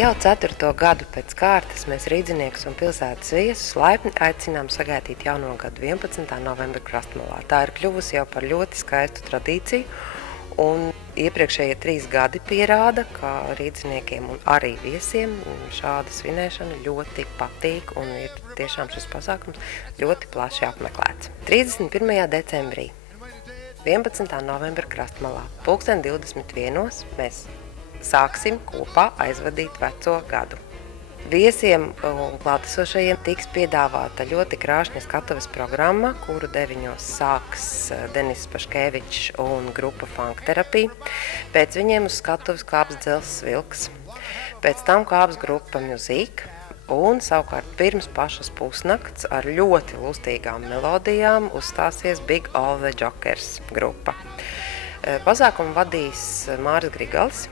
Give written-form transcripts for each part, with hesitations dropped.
Jau 4. gadu pēc kārtas mēs rīdziniekus un pilsētas viesus laipni aicinām sagaidīt jauno gadu 11. novembra Krastmalā. Tā ir kļuvusi jau par ļoti skaistu tradīciju, un iepriekšējie 3 gadi pierāda, ka rīdziniekiem un arī viesiem šāda svinēšana ļoti patīk, un ir tiešām šis pasākums ļoti plaši apmeklēts. 31. decembrī, 11. novembra Krastmalā, 21. mēs sāksim kopā aizvadīt veco gadu. Viesiem un klātesošajiem tiks piedāvāta ļoti krāšņa skatuves programma, kuru 9. sāks Denis Paškevičs un grupa Funk Terapija. Pēc viņiem uz skatuves kāps Dzelzs Vilks. Pēc tam kāps grupa Music. Un savukārt pirms pašas pusnakts ar ļoti lustīgām melodijām uzstāsies Big All the Jokers grupa. Pasākumu vadīs Māris Grigalis.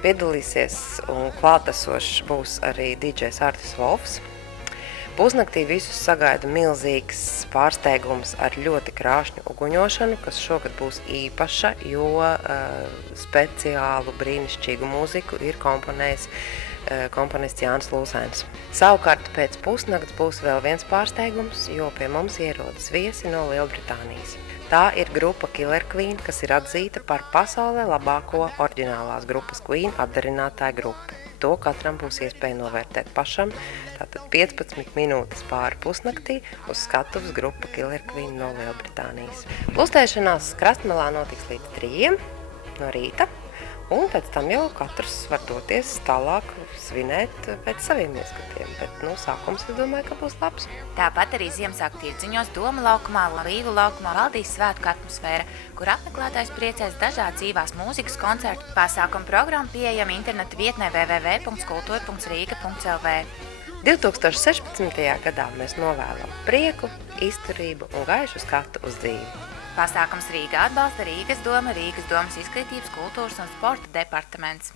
Piedalīsies un klātesošs būs arī DJs Artis Wolfs. Pusnaktī visus sagaida milzīgs pārsteigums ar ļoti krāšņu uguņošanu, kas šogad būs īpaša, jo speciālu brīnišķīgu mūziku ir komponējis komponists Jānis Lūsēns. Savukārt pēc pusnakts būs vēl viens pārsteigums, jo pie mums ierodas viesi no Lielbritānijas. Tā ir grupa Killer Queen, kas ir atzīta par pasaulē labāko oriģinālās grupas Queen atdarinātāju grupu. To katram būs iespēja novērtēt pašam, tātad 15 minūtes pāri pusnaktī uz skatuves grupa Killer Queen no Lielbritānijas. Klusēšanās Krastmalā notiks līdz 3 no rīta, un pēc tam jau katrs var doties tālāk svinēt pēc saviem ieskatiem, bet sākums, es domāju, ka būs labs. Tāpat arī Ziemassvētku tirdziņos Doma laukumā, Līvu laukumā valdīs svētku atmosfēra, kur apmeklētājs priecēs dažādas dzīvās mūzikas koncertu. Pasākuma programma pieejama interneta vietnē www.kultura.rīga.lv. 2016. gadā mēs novēlam prieku, izturību un gaišu skatu uz dzīvi. Pasākums Rīgā atbalsta Rīgas doma, Rīgas domas izglītības, kultūras un sporta departaments.